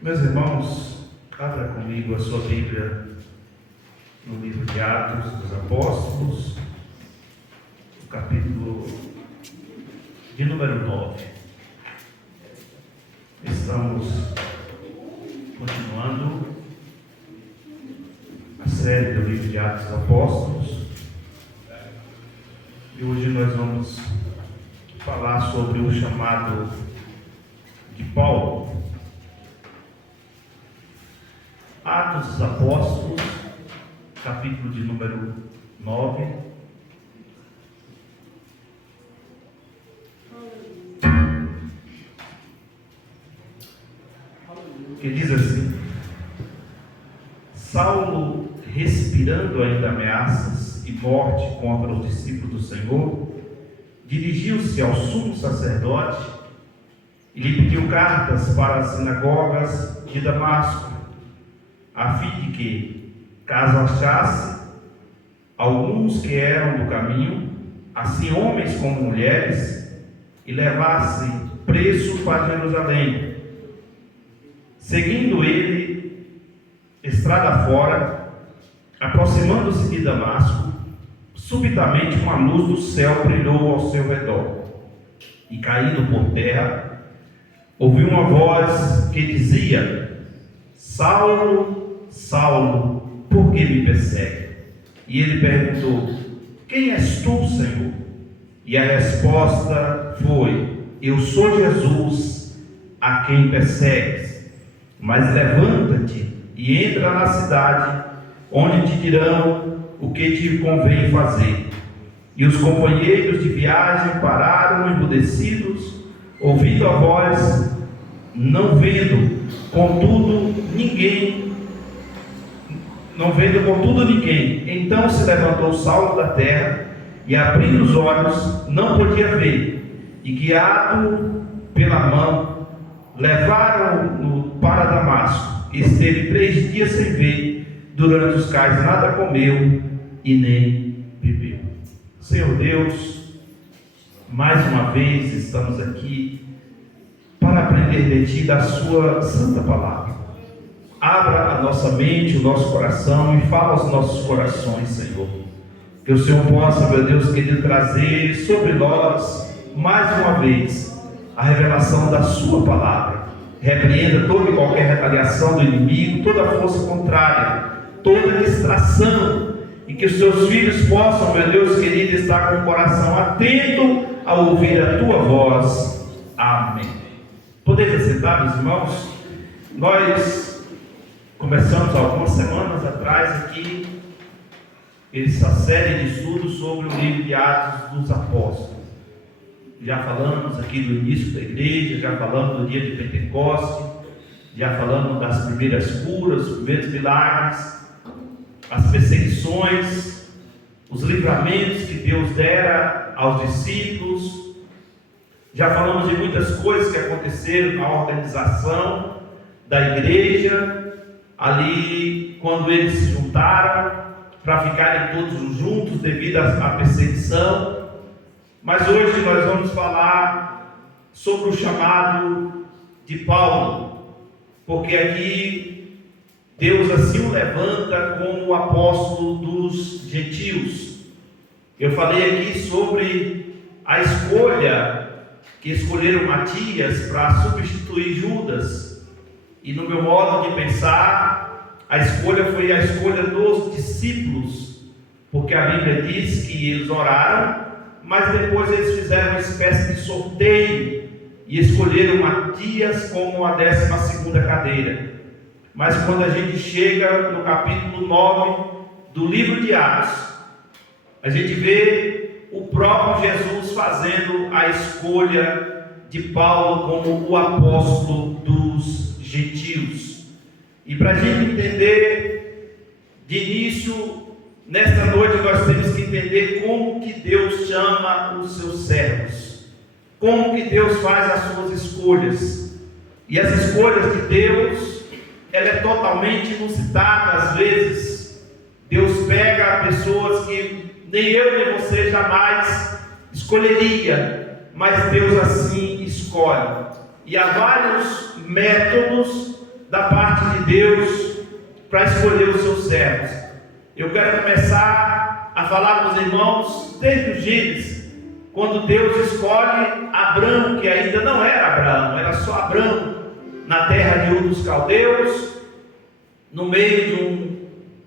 Meus irmãos, abra comigo a sua Bíblia no livro de Atos dos Apóstolos, no capítulo de número 9. Estamos continuando a série do livro de Atos dos Apóstolos e hoje nós vamos falar sobre o chamado de Paulo. Atos dos Apóstolos, capítulo de número 9. Que diz assim: Saulo, respirando ainda ameaças e morte contra os discípulos do Senhor, dirigiu-se ao sumo sacerdote e lhe pediu cartas para as sinagogas de Damasco, a fim de que, caso achasse alguns que eram do caminho, assim homens como mulheres, e levasse preso para Jerusalém. Seguindo ele, estrada fora, aproximando-se de Damasco, subitamente uma luz do céu brilhou ao seu redor, e caindo por terra, ouviu uma voz que dizia: Saulo, Saulo, por que me persegue? E ele perguntou: Quem és tu, Senhor? E a resposta foi: Eu sou Jesus, a quem persegues. Mas levanta-te e entra na cidade, onde te dirão o que te convém fazer. E os companheiros de viagem pararam embudecidos, ouvindo a voz, não vendo, contudo, ninguém. Então se levantou Saulo da terra e, abrindo os olhos, não podia ver, e guiado pela mão, levaram-no para Damasco. Esteve 3 dias sem ver, durante os quais nada comeu e nem bebeu. Senhor Deus, mais uma vez estamos aqui para aprender de Ti, da Sua Santa Palavra. Abra a nossa mente, o nosso coração e fala aos nossos corações, Senhor. Que o Senhor possa, meu Deus querido, trazer sobre nós, mais uma vez, a revelação da Sua Palavra. Repreenda toda e qualquer retaliação do inimigo, toda força contrária, toda distração, e que os Seus filhos possam, meu Deus querido, estar com o coração atento a ouvir a Tua voz. Amém. Podeis sentar, meus irmãos? Nós começamos algumas semanas atrás aqui essa série de estudos sobre o livro de Atos dos Apóstolos. Já falamos aqui do início da igreja, já falamos do dia de Pentecostes, já falamos das primeiras curas, os primeiros milagres, as perseguições, os livramentos que Deus dera aos discípulos. Já falamos de muitas coisas que aconteceram na organização da igreja, ali quando eles se juntaram para ficarem todos juntos devido à perseguição. Mas hoje nós vamos falar sobre o chamado de Paulo, porque aqui Deus assim o levanta como o apóstolo dos gentios. Eu falei aqui sobre a escolha que escolheram Matias para substituir Judas. E no meu modo de pensar, a escolha foi a escolha dos discípulos, porque a Bíblia diz que eles oraram, mas depois eles fizeram uma espécie de sorteio e escolheram Matias como a 12ª cadeira. Mas quando a gente chega no capítulo 9 do livro de Atos, a gente vê o próprio Jesus fazendo a escolha de Paulo como o apóstolo dos gentios. E para a gente entender de início, nesta noite nós temos que entender como que Deus chama os seus servos, como que Deus faz as suas escolhas. E as escolhas de Deus, ela é totalmente inusitada. Às vezes Deus pega pessoas que nem eu nem você jamais escolheria, mas Deus assim escolhe. E há vários métodos da parte de Deus para escolher os seus servos. Eu quero começar a falar com os irmãos desde o Gênesis, quando Deus escolhe Abrão, que ainda não era Abraão, era só Abrão, na terra de Ur dos Caldeus, no meio de um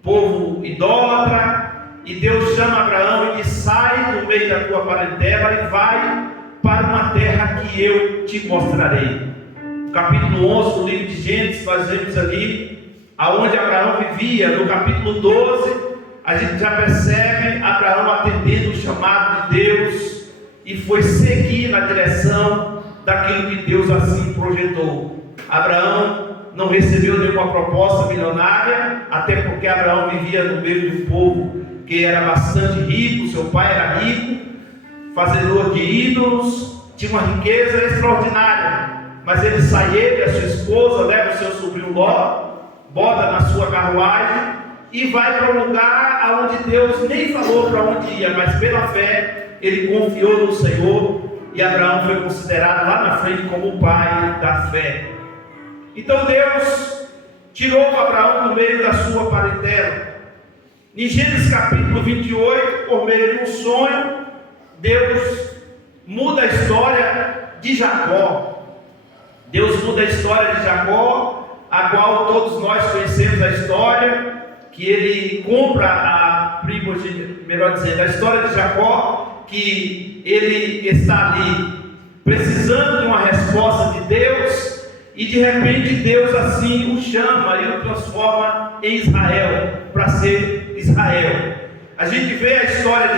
povo idólatra, e Deus chama Abraão e diz: sai do meio da tua parentela e vai para uma terra que eu te mostrarei. No capítulo 11 do livro de Gênesis, nós vemos ali aonde Abraão vivia. No capítulo 12, a gente já percebe Abraão atendendo o chamado de Deus e foi seguir na direção daquilo que Deus assim projetou. Abraão não recebeu nenhuma proposta milionária, até porque Abraão vivia no meio de um povo que era bastante rico, seu pai era rico, fazedor de ídolos, tinha uma riqueza extraordinária. Mas ele sai, ele, a sua esposa, leva o seu sobrinho Ló, bota na sua carruagem e vai para um lugar aonde Deus nem falou para onde ia, mas pela fé ele confiou no Senhor, e Abraão foi considerado lá na frente como o pai da fé. Então Deus tirou Abraão do meio da sua parentela. Em Gênesis capítulo 28, por meio de um sonho, Deus muda a história de Jacó. Deus muda a história de Jacó, a qual todos nós conhecemos a história, que ele compra a primogênita, melhor dizendo, a história de Jacó, que ele está ali precisando de uma resposta de Deus, e de repente Deus assim o chama e o transforma em Israel, para ser Israel. A gente vê a história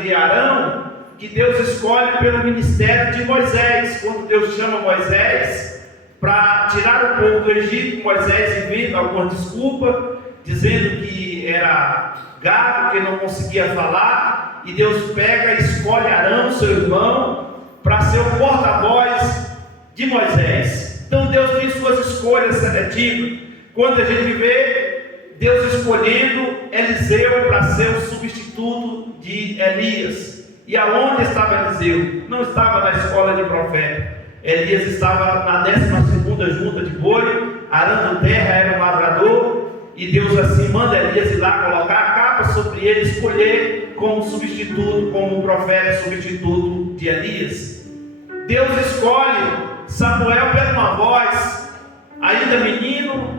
de Arão, que Deus escolhe pelo ministério de Moisés. Quando Deus chama Moisés para tirar o povo do Egito, Moisés inventa alguma desculpa, dizendo que era gago, que não conseguia falar, e Deus pega e escolhe Arão, seu irmão, para ser o porta-voz de Moisés. Então Deus tem suas escolhas seletivas. Quando a gente vê Deus escolhendo Eliseu para ser o substituto de Elias. E aonde estava Eliseu? Não estava na escola de profeta. Elias estava na 12ª junta de boi, arando terra, era um lavrador, e Deus assim manda Elias ir lá colocar a capa sobre ele, escolher como substituto, como profeta substituto de Elias. Deus escolhe Samuel pela uma voz, ainda menino,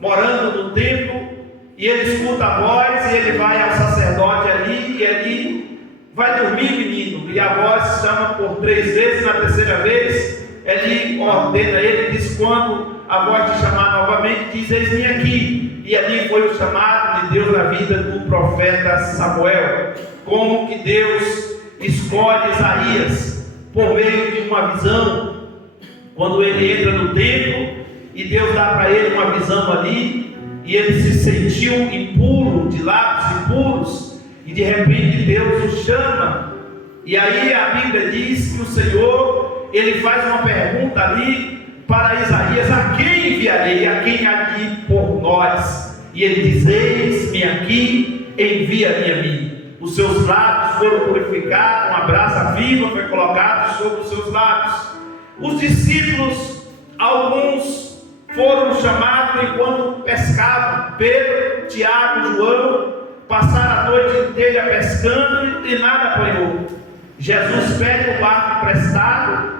morando no templo, e ele escuta a voz e ele vai ao sacerdote ali, e ali vai dormir, menino, e a voz chama por 3 vezes. Na terceira vez ele ordena ele, diz: quando a voz te chamar novamente, diz: eis-me aqui. E ali foi o chamado de Deus na vida do profeta Samuel. Como que Deus escolhe Isaías por meio de uma visão, quando ele entra no templo e Deus dá para ele uma visão ali, e ele se sentiu impuro, de lábios impuros, e de repente Deus o chama. E aí a Bíblia diz que o Senhor, ele faz uma pergunta ali para Isaías: a quem enviarei? A quem há de ir por nós? E ele diz: eis-me aqui, envia-me a mim. Os seus lábios foram purificados, uma brasa viva foi colocada sobre os seus lábios. Os discípulos, alguns foram chamados enquanto pescavam. Pedro, Tiago, João passaram a noite inteira pescando e nada apanhou. Jesus pede o barco emprestado,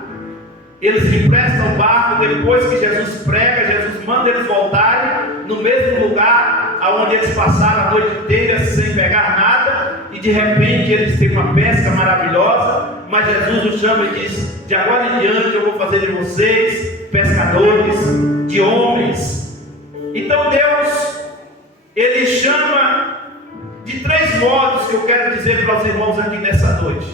eles emprestam o barco. Depois que Jesus prega, Jesus manda eles voltarem no mesmo lugar onde eles passaram a noite inteira sem pegar nada, e de repente eles têm uma pesca maravilhosa. Mas Jesus os chama e diz: de agora em diante eu vou fazer de vocês pescadores de homens. Então Deus, ele chama de 3 modos, que eu quero dizer para os irmãos aqui nessa noite.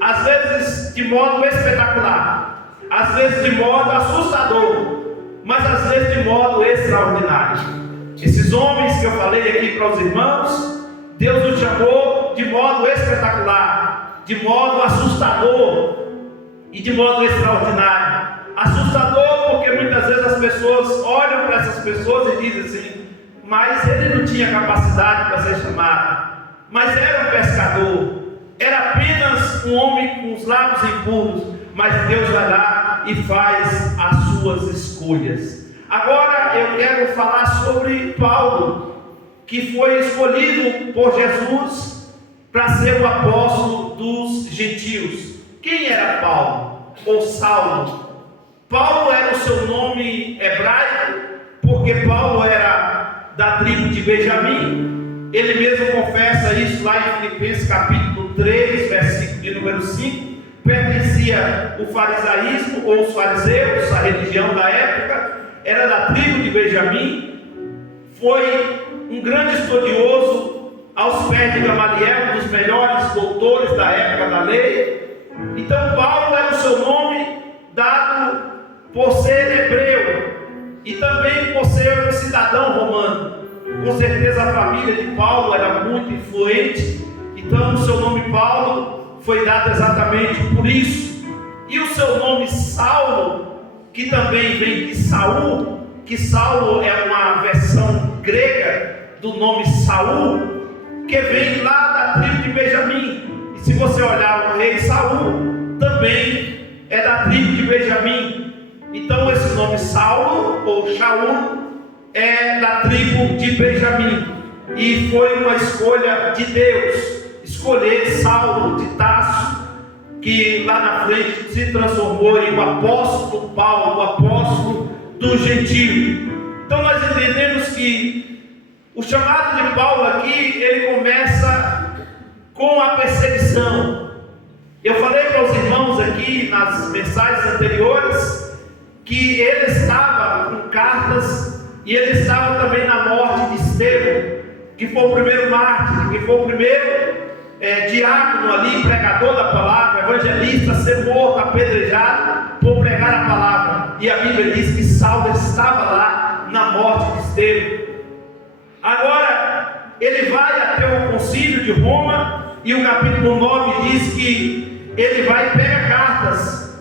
Às vezes de modo espetacular, às vezes de modo assustador, mas às vezes de modo extraordinário. Esses homens que eu falei aqui para os irmãos, Deus os chamou de modo espetacular, de modo assustador e de modo extraordinário. Assustador porque muitas vezes as pessoas olham para essas pessoas e dizem assim: mas ele não tinha capacidade para ser chamado, mas era um pescador, era apenas um homem com os lábios impuros. Mas Deus vai lá e faz as suas escolhas. Agora eu quero falar sobre Paulo, que foi escolhido por Jesus para ser o apóstolo dos gentios. Quem era Paulo ou Saulo? Paulo era o seu nome hebraico, porque Paulo era da tribo de Benjamim. Ele mesmo confessa isso lá em Filipenses capítulo 3, versículo de número 5. Pertencia ao farisaísmo ou os fariseus, a religião da época, era da tribo de Benjamim. Foi um grande estudioso aos pés de Gamaliel, um dos melhores doutores da época da lei. Então Paulo era o seu nome dado por ser hebreu e também por ser um cidadão romano. Com certeza a família de Paulo era muito influente, então o seu nome Paulo foi dado exatamente por isso. E o seu nome Saulo, que também vem de Saul, que Saulo é uma versão grega do nome Saul, que vem lá da tribo de Benjamim. E se você olhar o rei Saul, também é da tribo de Benjamim. Então esse nome Saulo ou Shaul é da tribo de Benjamim. E foi uma escolha de Deus escolher Saulo de Tarso, que lá na frente se transformou em o apóstolo Paulo, o apóstolo do gentio. Então nós entendemos que o chamado de Paulo aqui, ele começa com a perseguição. Eu falei para os irmãos aqui nas mensagens anteriores que ele estava com cartas e ele estava também na morte de Estevão, que foi o primeiro mártir, que foi o primeiro diácono ali, pregador da palavra, evangelista, ser morto, apedrejado por pregar a palavra. E a Bíblia diz que Saulo estava lá na morte de Estevão. Agora ele vai até o concílio de Roma e o capítulo 9 diz que ele vai e pega cartas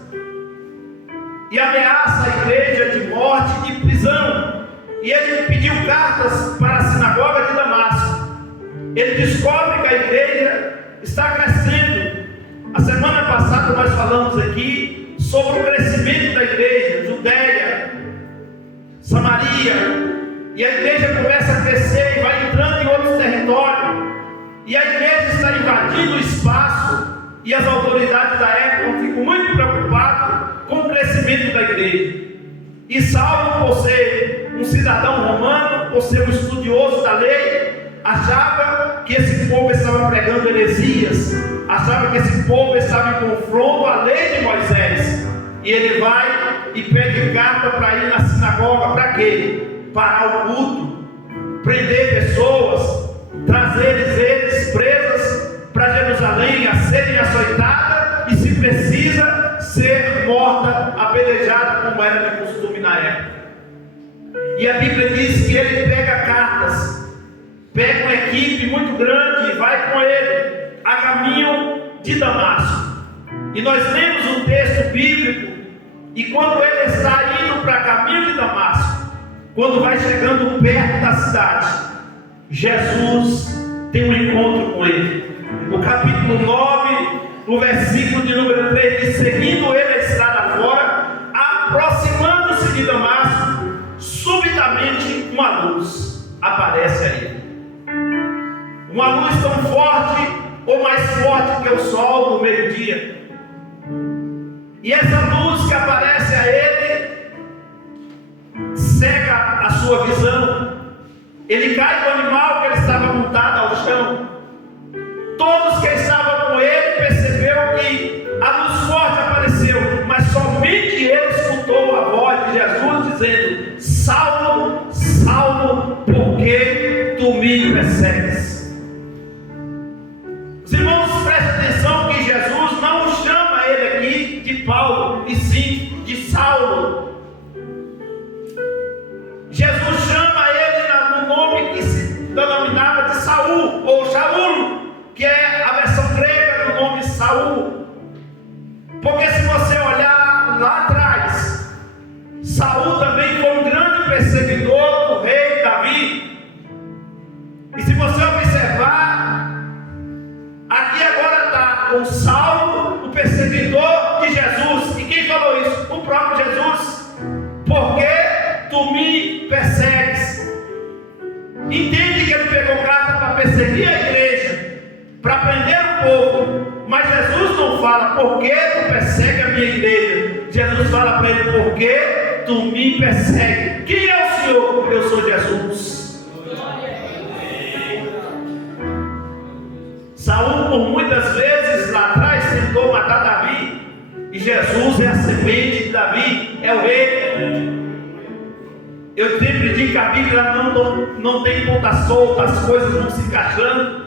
e ameaça a igreja de morte e de prisão. E ele pediu cartas para a sinagoga de Damasco. Ele descobre que a igreja está crescendo. A semana passada nós falamos aqui sobre o crescimento da igreja, Judeia, Samaria, e a igreja começa a crescer e vai entrando em outros territórios, e a igreja está invadindo o espaço, e as autoridades da época ficam muito preocupadas com o crescimento da igreja. E Saulo, por ser um cidadão romano, por ser um estudioso da lei, achava que esse povo estava pregando heresias, achava que esse povo estava em confronto à lei de Moisés. E ele vai e pede carta para ir na sinagoga. Para quê? Parar o culto, prender pessoas, trazer eles presas para Jerusalém a serem açoitadas e, se precisa, ser morta, apedrejada, como era de costume na época. E a Bíblia diz que ele pega cartas, pega uma equipe muito grande e vai com ele a caminho de Damasco. E nós lemos um texto bíblico, e quando ele está indo para caminho de Damasco, quando vai chegando perto da cidade, Jesus tem um encontro com ele. O capítulo 9, o versículo de número 3 diz: seguindo ele a estrada fora, aproximando-se de Damasco, subitamente uma luz aparece a ele. Uma luz tão forte ou mais forte que o sol do meio-dia. E essa luz que aparece a ele cega a sua visão. Ele cai do animal que ele estava montado ao chão. Todos que estavam com ele perceberam que a luz forte apareceu, mas somente ele escutou a voz de Jesus dizendo: Saulo, Saulo, por que tu me persegues? Os irmãos, prestem atenção que Jesus não chama ele aqui de Paulo, e sim de Saulo. Jesus chama ele no nome que se denominava de Saul, ou Shaul, que é a versão grega do nome Saul. Porque se você olhar lá atrás, Saul também foi um grande perseguidor do rei Davi. E se você observar, aqui agora está com Saulo, o perseguidor de Jesus. E quem falou isso? O próprio Jesus. Porque tu me persegues? Entende que ele pegou carta para perseguir a igreja, para prender o povo, mas Jesus não fala, por que tu persegue a minha igreja? Jesus fala para ele, por que tu me persegue? Quem é o Senhor? Eu sou Jesus. Saul, por muitas vezes lá atrás, tentou matar Davi, e Jesus é a semente de Davi, é o rei. Eu sempre digo que a Bíblia não tem ponta solta, as coisas vão se encaixando.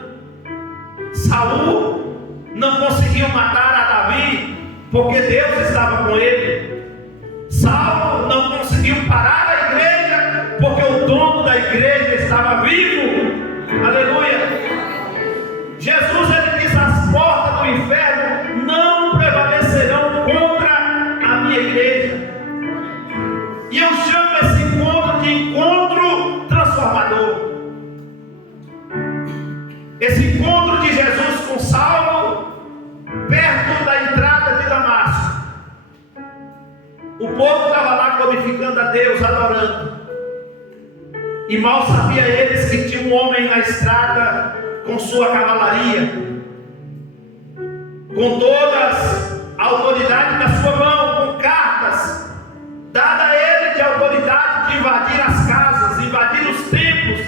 Saul não conseguiu matar a Davi, porque Deus estava com ele. Saulo não conseguiu parar a igreja, porque o dono da igreja estava vivo. Aleluia. Jesus, ele diz, as portas do inferno não prevalecerão contra a minha igreja. E eu chamo esse encontro de encontro transformador. Esse encontro de Jesus com Saulo, perto da entrada de Damasco. O povo estava lá glorificando a Deus, adorando. E mal sabia eles que tinha um homem na estrada com sua cavalaria, com todas a autoridade na sua mão, com cartas dada a ele de autoridade de invadir as casas, invadir os templos.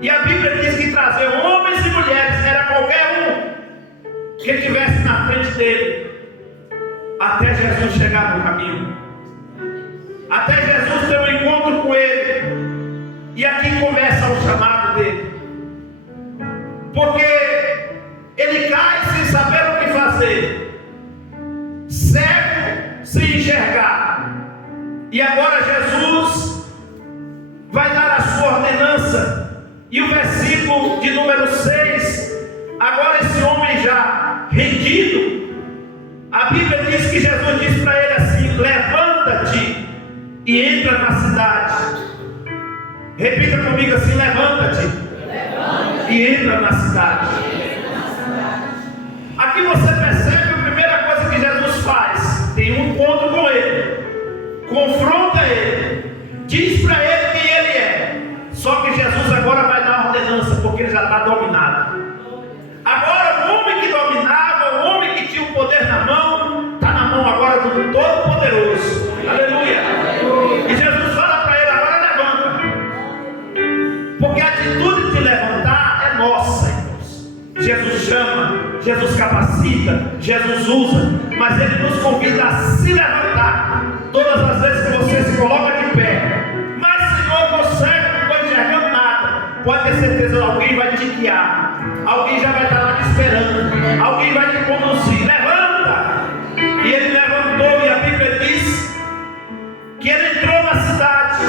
E a Bíblia diz que trazer homens e mulheres era qualquer um que estivesse na frente dele, até Jesus chegar no caminho, até Jesus ter um encontro com ele. E aqui começa o chamado dele, porque ele cai sem saber o que fazer, cego sem enxergar. E agora Jesus vai dar a sua ordenança. E o versículo de número 6, agora esse homem já rendido, a Bíblia diz que Jesus diz para ele assim: levanta-te e entra na cidade. Repita comigo assim: levanta-te e entra na cidade. Aqui você percebe a primeira coisa que Jesus faz: tem um encontro com ele, confronta ele, diz para ele quem ele é. Só que Jesus agora vai dar ordenança, porque ele já está dominado. Agora o homem que dominava, o homem que tinha o poder na mão, está na mão agora do Todo-Poderoso. Aleluia. E Jesus fala para ele: agora levanta. Porque a atitude de levantar é nossa, irmãos. Jesus chama, Jesus capacita, Jesus usa, mas ele nos convida a se levantar. Todas as vezes que você se coloca de pé, mas Senhor, você não estou enxergando nada, pode ter certeza que alguém vai te guiar, alguém já vai estar lá te esperando, alguém vai te conduzir. Levanta! E ele levantou, e a Bíblia diz que ele entrou na cidade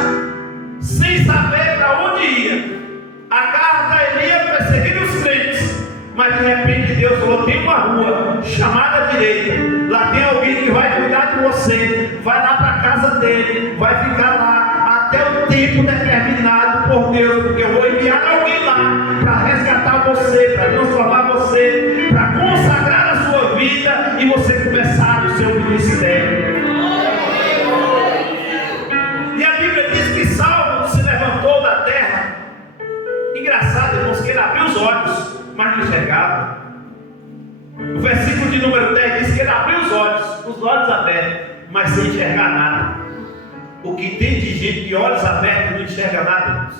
sem saber para onde ia. A carta ele ia perseguir os crentes, mas de repente Deus falou: tem uma rua chamada direita, lá tem alguém que vai cuidar de você, vai lá para a casa dele, vai ficar lá até o tempo determinado por Deus, porque eu vou enviar alguém lá para resgatar você, para transformar você, para consagrar a sua vida e você começar o seu ministério. E a Bíblia diz que Saulo se levantou da terra. Engraçado, irmãos, que ele abriu os olhos, mas não enxergava. O versículo de número 10 diz que ele abriu os olhos abertos, mas sem enxergar nada. O que tem de gente de olhos abertos não enxerga nada, irmãos.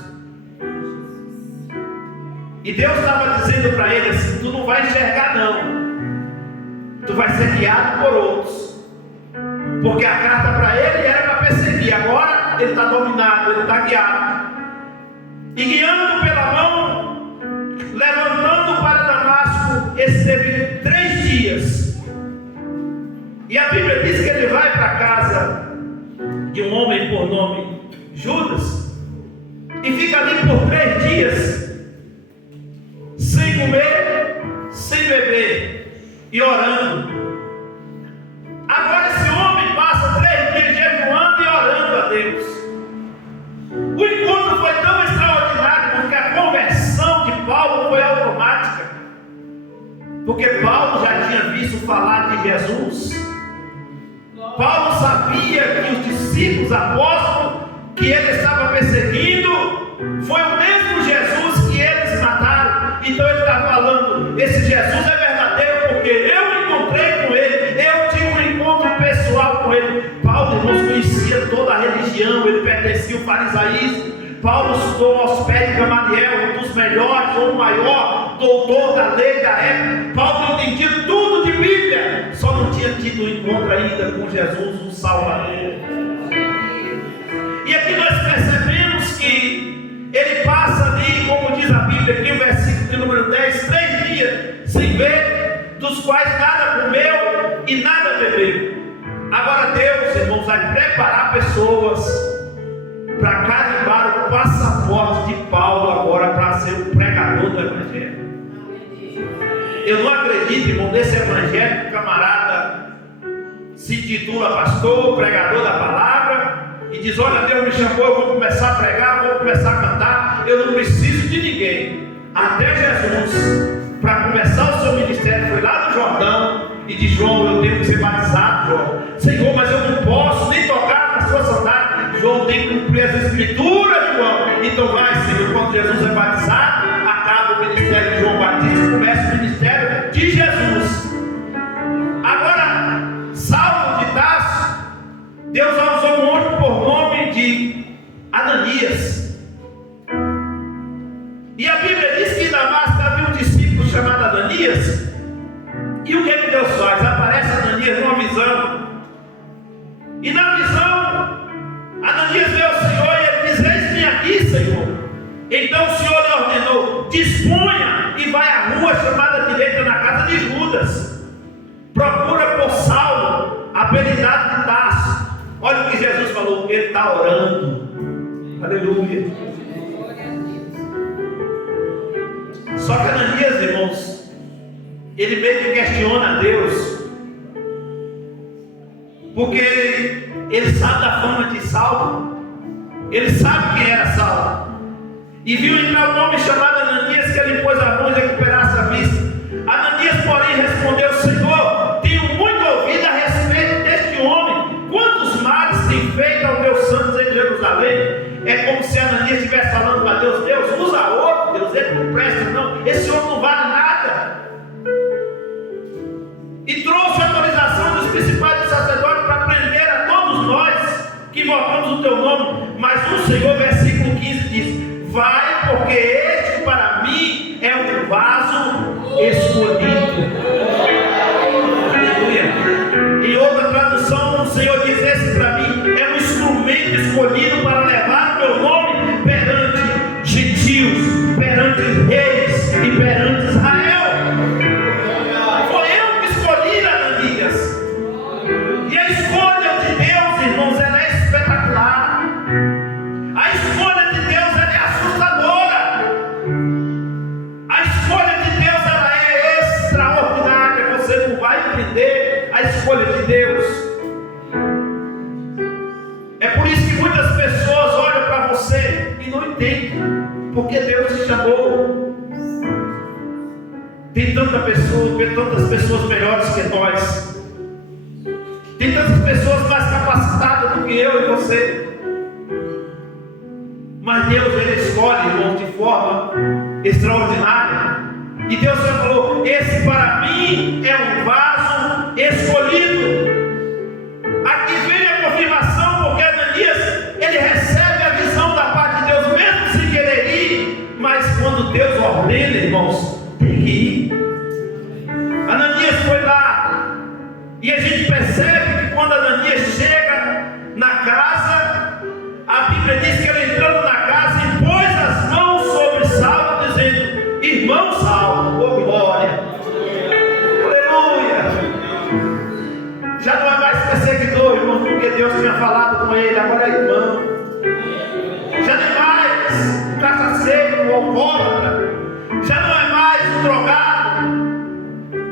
E Deus estava dizendo para ele assim: tu não vai enxergar não, tu vai ser guiado por outros. Porque a carta para ele era para perseguir, agora ele está dominado, ele está guiado. E guiando pela mão, levantando para Damasco, esteve 3 dias. E a Bíblia diz que ele vai para a casa de um homem por nome Judas, e fica ali por 3 dias, sem comer, sem beber e orando. Agora esse homem passa 3 dias jejuando e orando a Deus. O encontro foi tão extraordinário, porque a conversão de Paulo foi automática. Porque Paulo já tinha visto falar de Jesus. Paulo sabia que os discípulos apóstolos que que ele estava perseguindo foi o mesmo Jesus que eles mataram. Então ele está falando: esse Jesus é verdadeiro porque eu encontrei com ele, eu tive um encontro pessoal com ele. Paulo, irmãos, conhecia toda a religião, ele pertencia ao farisaísmo. Paulo estudou aos pés de Gamaliel, um dos melhores ou o maior doutor da lei da época. Paulo entendia tudo de Bíblia, só não tinha tido um encontro ainda com Jesus, um Salvador. E aqui nós percebemos que ele passa ali, como diz a Bíblia aqui, o versículo de número 10, 3 dias sem ver, dos quais nada comeu e nada bebeu. Agora Deus, irmãos, vai preparar pessoas para carimbar o passaporte de Paulo agora para ser o pregador do Evangelho. Eu não acredito, irmão, nesse Evangelho que o camarada se titula pastor, pregador da palavra, e diz: olha, Deus me chamou, eu vou começar a pregar, vou começar a cantar, eu não preciso de ninguém. Até Jesus, para começar o seu ministério, foi lá no Jordão e diz: João, eu tenho que ser batizado, João. Senhor, mas eu não posso nem tocar nas suas sandálias. João tem que cumprir as escrituras, João. Então vai, Senhor, quando Jesus é batizado, acaba o ministério de João Batista, começa o ministério de Jesus. Agora, Saulo de Tarso, Deus usou um outro por nome de Ananias. E a Bíblia diz que em Damasco havia um discípulo chamado Ananias. E o que Deus faz? Aparece Ananias numa visão. E na visão, Ananias vê o Senhor e ele diz: eis-me aqui, Senhor. Então o Senhor lhe ordenou: disponha e vai à rua chamada direita, na casa de Judas. Procura por Saulo, apelidado de Tarso. Olha o que Jesus falou: ele está orando. Aleluia. Só que Ananias, irmãos, ele meio que questiona a Deus, porque ele sabe da fama de Saulo, ele sabe quem era Saulo, e viu entrar um homem chamado Ananias, que ele pôs a mão e recuperasse a vista. Ananias, porém, respondeu: Senhor, tenho muito ouvido a respeito deste homem, quantos males tem feito aos meus santos em Jerusalém. É como se Ananias estivesse falando para Deus: Deus, usa outro, Deus, ele não presta não, esse homem não vale nada. E trouxe a autorização dos principais dos sacerdotes para prender a todos nós que invocamos o teu nome. Mas o Senhor, versículo 15, diz: vai, porque este para mim é um vaso escolhido. Aleluia. Em outra tradução, o Senhor diz: esse para mim é um instrumento escolhido para levar o meu nome perante gentios, perante reis e perante Israel. A escolha de Deus. É por isso que muitas pessoas olham para você e não entendem porque Deus te chamou. Tem tantas pessoas melhores que nós, tem tantas pessoas mais capacitadas do que eu e você, mas Deus, ele escolhe, irmão, de forma extraordinária. E Deus já falou: esse para mim é um vaso escolhido. Aqui vem a confirmação, porque Ananias, ele recebe a visão da parte de Deus, mesmo sem querer ir. Mas quando Deus ordena, irmãos, tem que ir. Ananias foi lá, e a gente percebe que quando Ananias chega na casa, a Bíblia diz que ele entrando na casa e pôs as mãos sobre Saulo, dizendo: irmão Saulo, oh glória, aleluia. Já não é mais perseguidor, irmão, porque Deus tinha falado com ele, agora é irmão. Já não é mais o cachaceiro, o alcoólatra, já não é mais o drogado,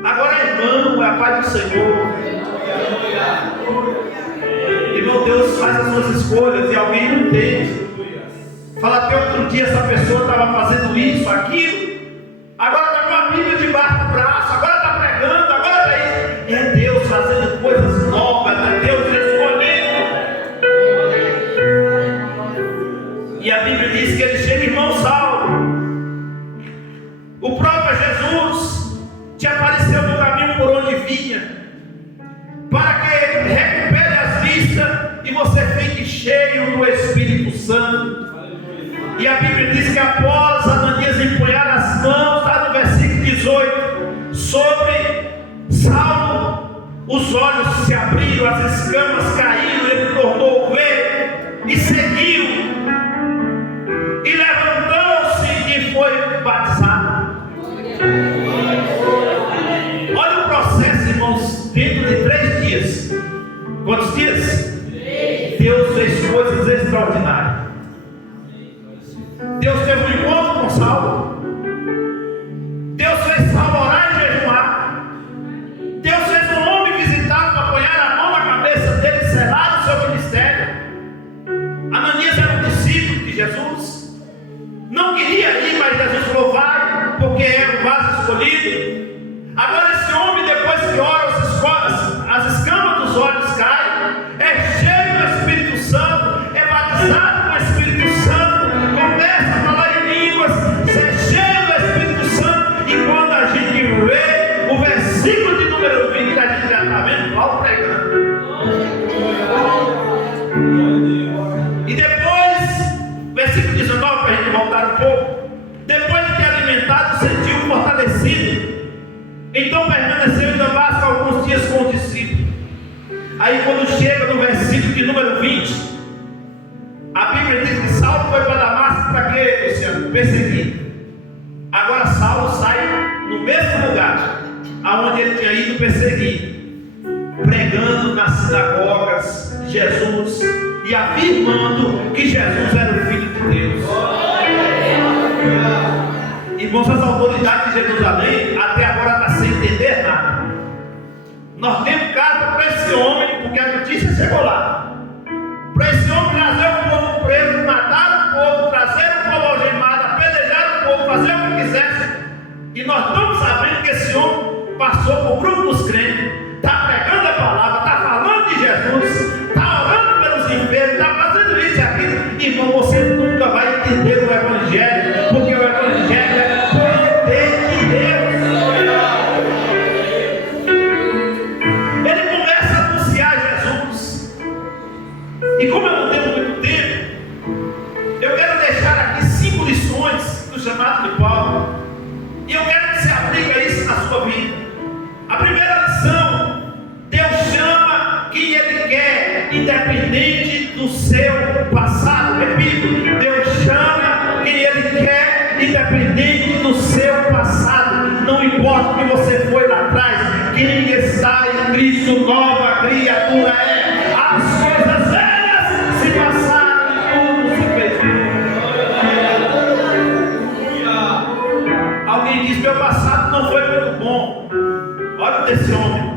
agora é irmão, é a paz do Senhor. Irmão, Deus faz as suas escolhas e alguém não entende. Fala: até outro dia essa pessoa estava fazendo isso, aquilo, agora está com a Bíblia debaixo do braço, agora está pregando, agora está isso. É Deus fazendo coisas novas, é Deus escolhendo. E a Bíblia diz que ele chega, irmão Saulo. O próprio Jesus te apareceu no caminho por onde vinha, para que recupere as vistas e você fique cheio do Espírito Santo. E a Bíblia diz que após Ananias empunhar as mãos, lá no versículo 18, sobre Saulo, os olhos se abriram, as escamas caíram, ele tornou a ver e seguiu, e levantou-se e foi batizado. Olha o processo, irmãos, dentro de 3 dias. Quantos dias? Deus fez coisas extraordinárias. Deus teve um encontro com Saulo. Deus fez Saulo orar e jejuar. Deus fez um homem visitá-lo para apoiar a mão na cabeça dele e selar o seu ministério. Ananias era um discípulo de Jesus. Não queria ir, mas Jesus falou: vai, porque é o vaso escolhido. Agora esse homem, depois que ora, as escamas dos olhos caem, é cheio do Espírito Santo, é batizado com o Espírito Santo, começa a falar em línguas, é cheio do Espírito Santo. E quando a gente vê o versículo de número 20, a gente já está vendo Paulo pregando. E depois, versículo 19, para a gente voltar um pouco, depois de ter alimentado, sentiu fortalecido. Então permaneceu em Damasco alguns dias com os discípulos. Aí quando chega no versículo de número 20, a Bíblia diz que Saulo foi para Damasco para quê, Luciano? Perseguir. Agora Saulo sai no mesmo lugar aonde ele tinha ido perseguir, pregando nas sinagogas Jesus e afirmando que Jesus era o Filho de Deus. Irmãos, as autoridades de Jerusalém até agora estão sem entender nada. Nós temos carta para esse homem, porque a notícia chegou lá. Para esse homem trazer o povo preso, matar o povo, trazer o povo algemado, apedrejar o povo, fazer o que quisesse. E nós estamos sabendo que esse homem passou por grupo dos crentes, está pregando a palavra, está falando de Jesus, está orando pelos enfermos, está fazendo isso e aquilo. Irmão, você nunca vai entender o Evangelho, porque o Evangelho é poder de Deus. Ele começa a anunciar Jesus. E como eu não tenho muito tempo, eu quero deixar aqui 5 lições do chamado de Paulo. E eu quero que você aplique isso na sua vida. A primeira lição: Deus chama quem Ele quer, independente do seu passado. Repito, Deus chama quem Ele quer, independente do seu passado. Não importa o que você foi lá atrás, quem está em Cristo, nova criatura é. As coisas velhas se passaram, tudo se fez novo. Alguém diz: meu passado não foi muito bom. Olha desse homem.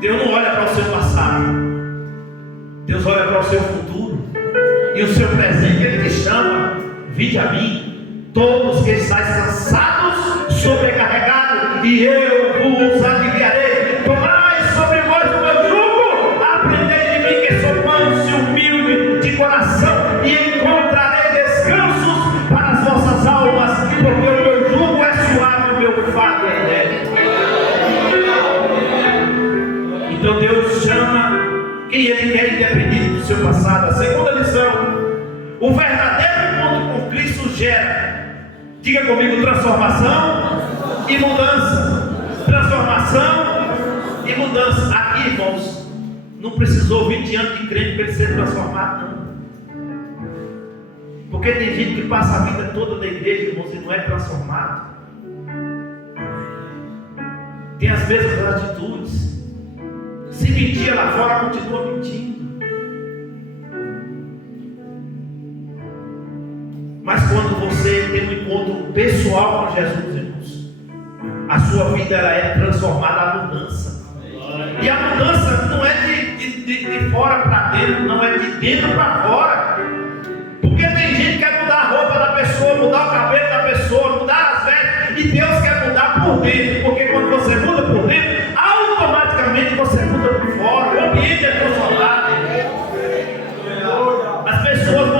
Deus não olha para o seu passado, Deus olha para o seu futuro e o seu presente. Ele te chama: vinde a mim, todos que estáis cansados, sobrecarregados, e eu vos aliviarei. Tomai sobre vós o meu jugo, aprendei de mim, que sou manso e humilde de coração, e encontrarei descansos para as vossas almas, porque o meu jugo é suave, o meu fardo é leve. Então Deus chama quem Ele quer, independente do seu passado. A segunda lição: o verdadeiro encontro com Cristo gera, diga comigo, transformação e mudança. Transformação e mudança. Aqui, irmãos, não precisou 20 anos de crente para ele ser transformado, não. Porque tem gente que passa a vida toda na igreja, irmãos, e não é transformado. Tem as mesmas atitudes. Se mentia lá fora, continua mentindo. Mas quando você tem um encontro pessoal com Jesus, irmãos, a sua vida ela é transformada à mudança. E a mudança não é de fora para dentro, não é de dentro para fora. Porque tem gente que quer mudar a roupa da pessoa, mudar o cabelo da pessoa, mudar as vestes, e Deus quer mudar por dentro. Porque quando você muda por dentro, automaticamente você muda por fora. O ambiente é transformado. As pessoas vão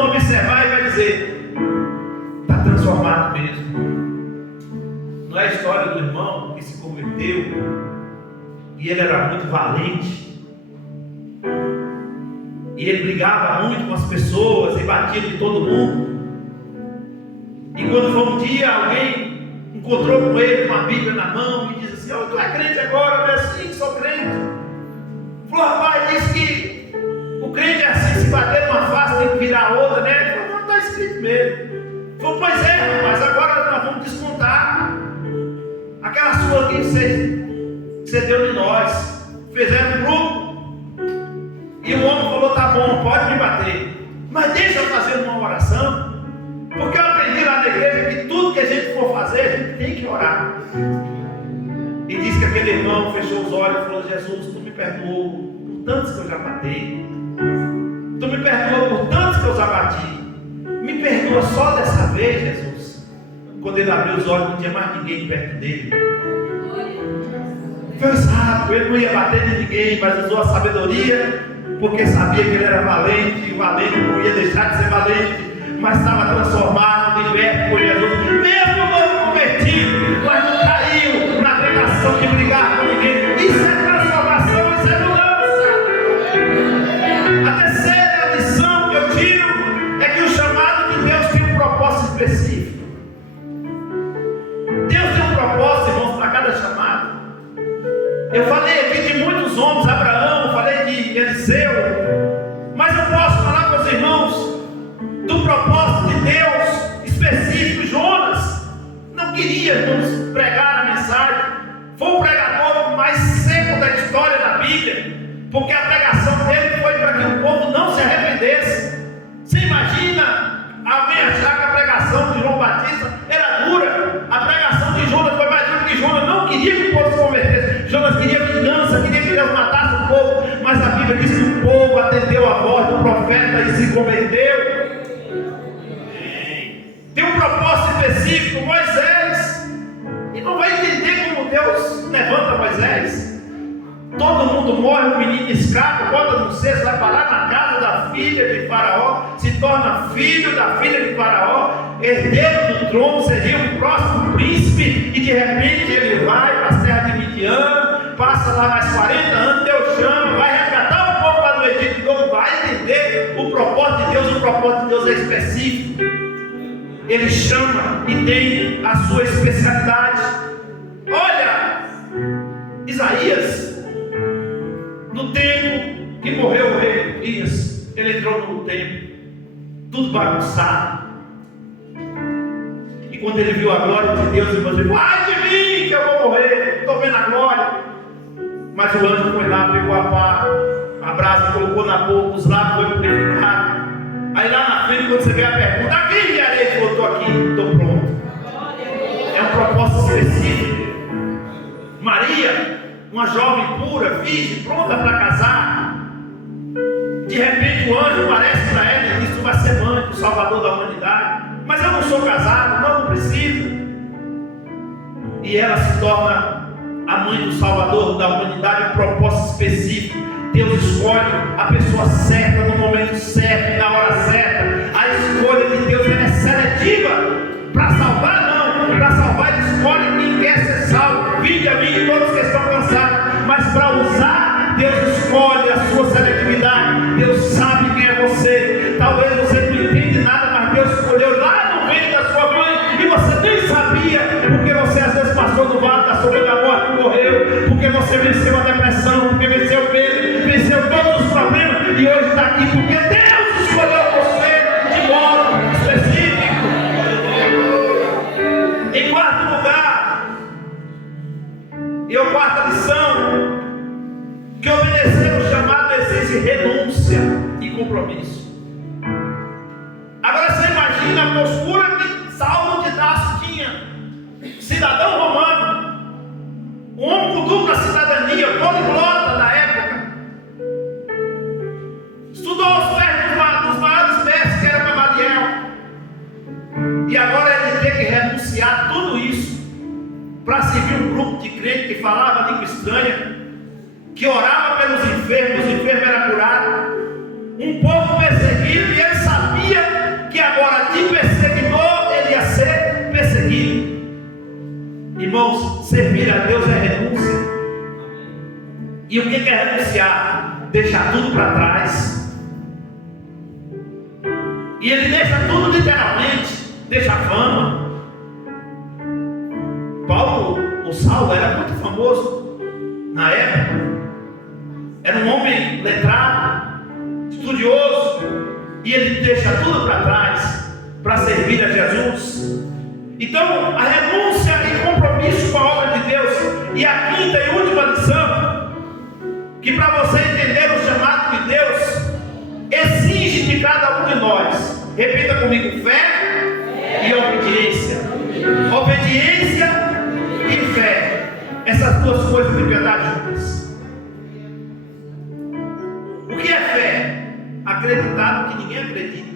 e ele era muito valente, e ele brigava muito com as pessoas e batia em todo mundo. E quando foi um dia, alguém encontrou com ele com a Bíblia na mão e disse assim: "Oh, tu é crente agora?" "Não é assim, sou crente." Falou: "Rapaz, diz que o crente é assim, se bater numa face tem que virar a outra, né?" Ele falou: "Não, está escrito mesmo." Falou: "Pois é, rapaz, agora nós vamos descontar aquela sua que você deu de nós." Fizeram um grupo, e o homem falou: "Tá bom, pode me bater, mas deixa eu fazer uma oração, porque eu aprendi lá na igreja que tudo que a gente for fazer, a gente tem que orar." E disse que aquele irmão fechou os olhos e falou: "Jesus, tu me perdoou por tantos que eu já matei, tu me perdoou por tantos que eu já bati, me perdoa só dessa vez, Jesus." Quando ele abriu os olhos, não tinha mais ninguém perto dele. Foi sábio, ele não ia bater de ninguém, mas usou a sabedoria, porque sabia que ele era valente, e o valente não ia deixar de ser valente, mas estava transformado, liberto por Jesus, mesmo não convertido, mas não caiu na tentação de brigar com ninguém. Isso é transformação, isso é mudança. A terceira lição que eu tiro é que o chamado de Deus tem um propósito específico. Deus tem um propósito, irmãos, para cada chamado. Eu falei aqui de muitos homens, Abraão, falei de Eliseu, mas eu posso falar com os irmãos do propósito de Deus específico. Jonas não queria nos pregar a mensagem, foi o pregador mais seco da história da Bíblia, porque a pregação dele foi para que o povo não se arrependesse. Você imagina alguém achar que a pregação de João Batista era dura? A pregação de Jonas foi mais dura, que Jonas não queria que o povo se convertesse. Jonas queria vingança, queria que Deus matasse o povo, mas a Bíblia diz que o povo atendeu a voz do profeta e se converteu. Tem um propósito específico. Moisés, e não vai entender como Deus levanta Moisés. Todo mundo morre, o menino escapa, bota no cesto, vai parar na casa da filha de Faraó, se torna filho da filha de Faraó, herdeiro do trono, seria o próximo príncipe, e de repente ele vai para a terra de Midian, passa lá mais 40 anos, Deus chama, vai resgatar o povo lá do Egito, não vai entender o propósito de Deus. O propósito de Deus é específico. Ele chama e tem a sua especialidade. Olha, Isaías, no tempo que morreu o rei Urias, ele entrou no templo, tudo bagunçado. E quando ele viu a glória de Deus, ele falou: "Ai de mim, que eu vou morrer, estou vendo a glória." Mas o anjo foi lá, pegou a brasa, colocou na boca, os lábios foi purificado. Aí lá na frente, quando você vê a pergunta: "A quem enviarei?" Ele falou: "Estou aqui, estou pronto." É um propósito específico. Maria, uma jovem pura, virgem, pronta para casar. De repente o anjo aparece para ela e diz: "Tu vai ser mãe do Salvador da humanidade." "Mas eu não sou casado." "Não, não precisa." E ela se torna a mãe do Salvador da humanidade. Um propósito específico. Deus escolhe a pessoa certa, no momento certo, na hora certa. A escolha de Deus é seletiva. Para salvar, não. Para salvar, Ele escolhe quem quer ser salvo. "Vinde a mim todos que estão cansados." Mas para usar, Deus escolhe a sua seletividade. Deus sabe quem é você. Talvez você não entenda nada, mas Deus escolheu lá no ventre da sua mãe e você nem sabia, porque você às vezes passou no vale da sombra da morte e morreu, porque você venceu a depressão, porque venceu o medo, venceu todos os problemas, e hoje está aqui porque Deus escolheu você de modo específico. Em quarto lugar, e a quarta lição, que obedecer o chamado exige renúncia e compromisso. Agora você imagina a postura que Saulo de Tarso tinha, cidadão romano, um homem com dupla cidadania, poliglota da época, estudou aos pés dos maiores mestres, que era Gamaliel, e agora ele tem que renunciar tudo isso para servir um grupo de crentes que falava língua estranha, que orava pelos enfermos, os enfermos eram curados, um povo perseguido, e ele sabia que agora de perseguidor ele ia ser perseguido. Irmãos, servir a Deus é renúncia. E o que é renunciar? Deixar tudo para trás. E ele deixa tudo literalmente, deixa a fama. O Saulo era muito famoso na época. Era um homem letrado, estudioso, e ele deixa tudo para trás para servir a Jesus. Então, a renúncia e compromisso com a obra de Deus. E a quinta e última lição, que para você entender o chamado de Deus, exige de cada um de nós, repita comigo, fé e obediência. Obediência e fé. Essas duas coisas têm que andar juntas. O que é fé? Acreditar no que ninguém acredita.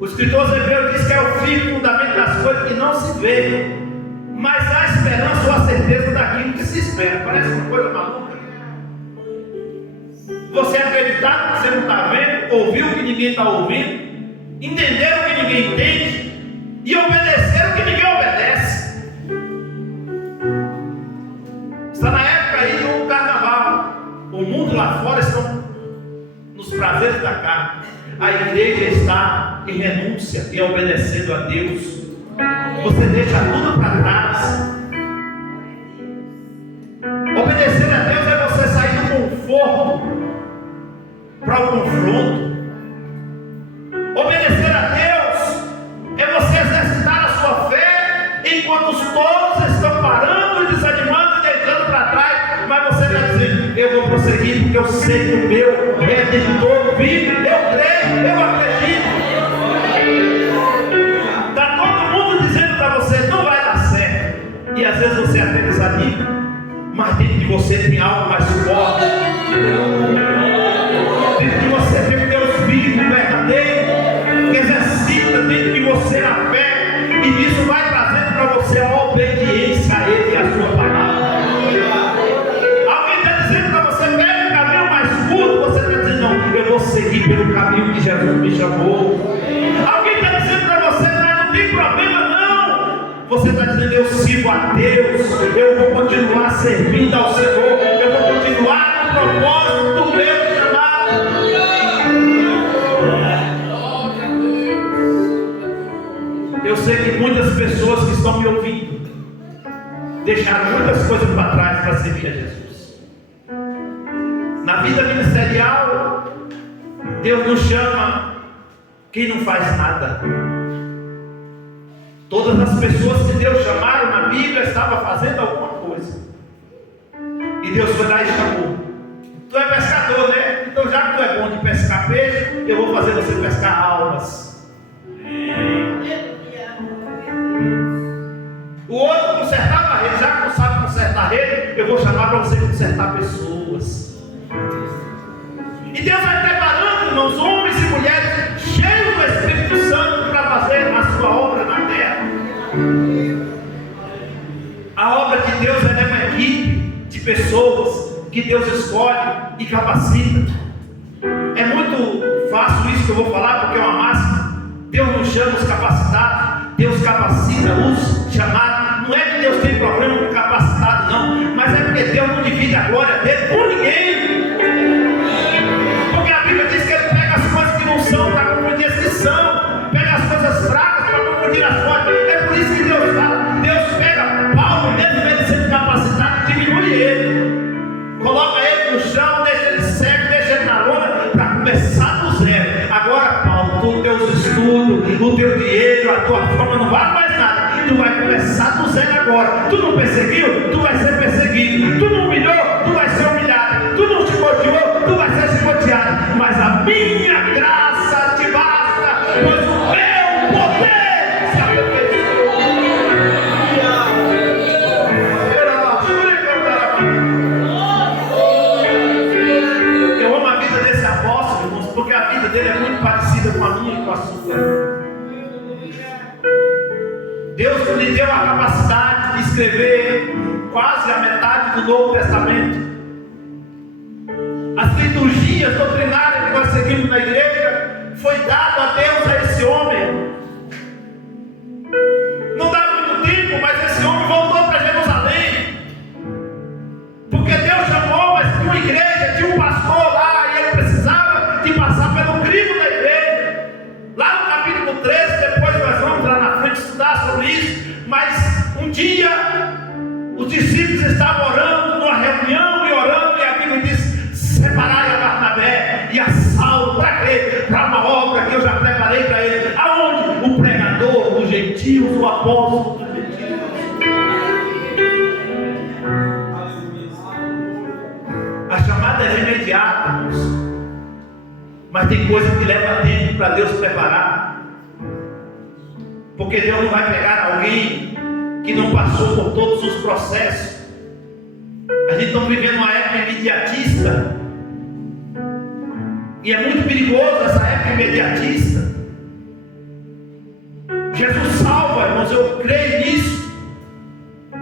O escritor hebreu diz que é o firme fundamento das coisas que não se vê, mas há esperança ou a certeza daquilo que se espera. Parece uma coisa maluca. Você acreditar no que você não está vendo, ouvir o que ninguém está ouvindo, entender o que ninguém entende e obedecer o que ninguém obedece. Está na época aí do carnaval. O mundo lá fora está nos prazeres da carne. A igreja está em renúncia e obedecendo a Deus. Você deixa tudo para trás. Obedecer a Deus é você sair do conforto para o confronto. Obedecer a Deus é você exercitar a sua fé enquanto todos estão parando e desanimando e deixando para trás, mas você está dizendo, eu vou prosseguir porque eu sei que o meu Redentor vive, eu creio, eu acredito. Está todo mundo dizendo para você, não vai dar certo, e às vezes você até desanima, mas dentro de você tem algo mais forte. Dentro de você tem um Deus vivo, verdadeiro, que exercita dentro de você a fé, e isso vai trazendo para você a obediência a Ele e a sua palavra. Alguém está dizendo para você, pega o caminho mais curto, você está dizendo, não, eu vou seguir pelo caminho que Jesus me chamou. Alguém está dizendo para você, mas não tem problema não. Você está dizendo, eu sirvo a Deus, eu vou continuar servindo ao Senhor, eu vou continuar no propósito do meu chamado. Eu sei que muitas pessoas que estão me ouvindo deixaram muitas coisas para trás para servir a Jesus. Na vida ministerial, Deus nos chama quem não faz nada. Todas as pessoas que Deus chamaram na Bíblia estavam fazendo alguma coisa. E Deus foi lá e chamou. Tu é pescador, né? Então já que tu é bom de pescar peixe, eu vou fazer você pescar almas. O outro consertava a rede, já que não sabe consertar a rede, eu vou chamar para você consertar pessoas. E Deus vai preparando, irmãos, homens e mulheres cheios do Espírito Santo para fazer a sua obra na terra. A obra de Deus é uma equipe de pessoas que Deus escolhe e capacita. É muito fácil isso que eu vou falar, porque é uma máxima. Deus não chama os capacitados, Deus capacita os chamados. Não é que Deus tem problema com capacitado, não, mas é porque Deus não divide a glória dele com ninguém. Porque a Bíblia diz que Ele pega as coisas que não são para confundir as que são, pega as coisas fracas para confundir as fortes. É por isso que Deus fala, Deus pega Paulo, mesmo ele sendo capacitado, diminui ele, coloca ele no chão, deixa ele cego, deixa ele na lona, para começar do zero. Agora, Paulo, os teus estudos, o teu dinheiro, a tua fama não vale mais nada. Tu vai começar do zero agora. Tu não perseguiu? Tu vai ser perseguido. Tu não humilhou? Tu vai ser humilhado. Tu não chicoteou? Tu vai ser chicoteado. Mas a minha graça te basta, pois o meu poder se aperfeiçoa. Eu amo a vida desse apóstolo, irmãos, porque a vida dele é muito parecida com a minha e com a sua. Deus lhe deu a capacidade de escrever quase a metade do Novo Testamento. As liturgias doutrinárias que nós seguimos na igreja foi dado a Deus a esse homem. Não dá muito tempo, mas esse homem voltou para Jerusalém, porque Deus chamou passar pelo crivo da igreja. Lá no capítulo 13, depois nós vamos lá na frente estudar sobre isso. Mas um dia, os discípulos estavam orando, numa reunião e orando, e a Bíblia diz: separai a Barnabé e a Saulo. Para quê? Para uma obra que eu já preparei para ele. Aonde? O pregador dos gentios, o apóstolo dos gentios. A chamada é imediata, mas tem coisa que leva tempo para Deus preparar. Porque Deus não vai pegar alguém que não passou por todos os processos. A gente está vivendo uma época imediatista, e é muito perigoso essa época imediatista. Jesus salva, irmãos, eu creio nisso.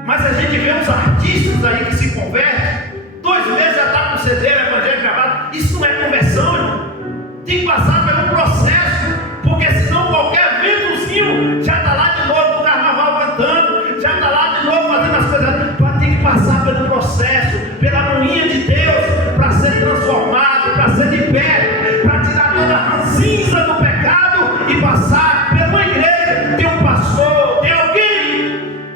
Mas a gente vê uns artistas aí que se convertem, 2 meses já está com o CD, o evangelho gravado. Isso não é conversão, irmão. Tem que passar pelo processo, porque senão qualquer ventozinho já está lá de novo no carnaval cantando, já está lá de novo fazendo as coisas. Tem que passar pelo processo, pela moinha de Deus, para ser transformado, para ser de pé, para tirar toda a cinza do pecado e passar pela igreja. Tem um pastor, tem alguém.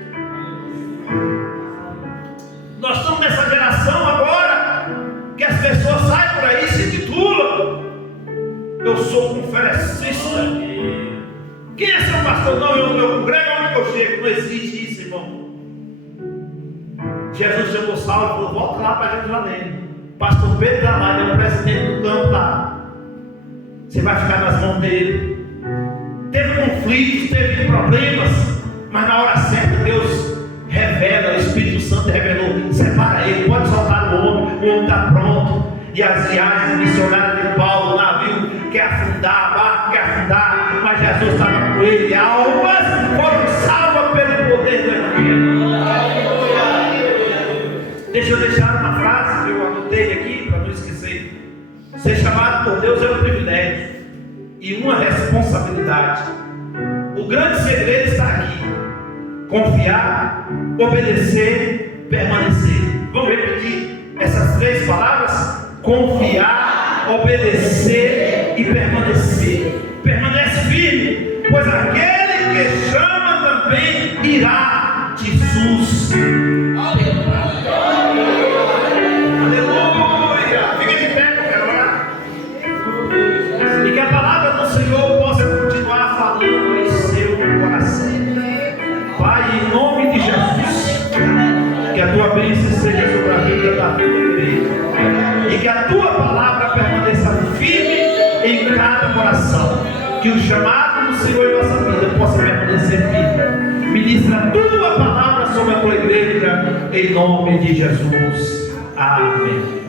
Nós estamos nessa geração agora que as pessoas saem por aí e se titulam: eu sou conferencista. Quem é seu pastor? Não, eu congrego onde eu chego. Não existe isso, irmão. Jesus chamou Saulo e falou: volta lá para Jerusalém. Pastor Pedro está lá, ele é o presidente do campo lá. Você vai ficar nas mãos dele. Teve conflitos, teve problemas, mas na hora certa Deus revela, o Espírito Santo revelou: separa ele, pode soltar o homem está pronto. E as viagens missionárias de Paulo, o navio quer afundar, a barca quer afundar, mas Jesus estava com ele. Almas foram salvas pelo poder do Evangelho. Deixa eu deixar uma frase que eu anotei aqui para não esquecer. Ser chamado por Deus é um privilégio e uma responsabilidade. O grande segredo está aqui: confiar, obedecer, permanecer. Vamos repetir essas 3 palavras? Confiar, obedecer e permanecer. Permanece firme, pois aquele que chama também irá te suscitar. Aleluia! Fica de pé, eu quero orar. E que a palavra do Senhor possa continuar falando em seu coração. Pai, em nome de Jesus, que a tua bênção seja sobre a vida da tua igreja. E que a tua palavra permaneça firme em cada coração. Que o chamado do Senhor em nossa vida possa permanecer firme. Ministra a tua palavra sobre a tua igreja, em nome de Jesus. Amém.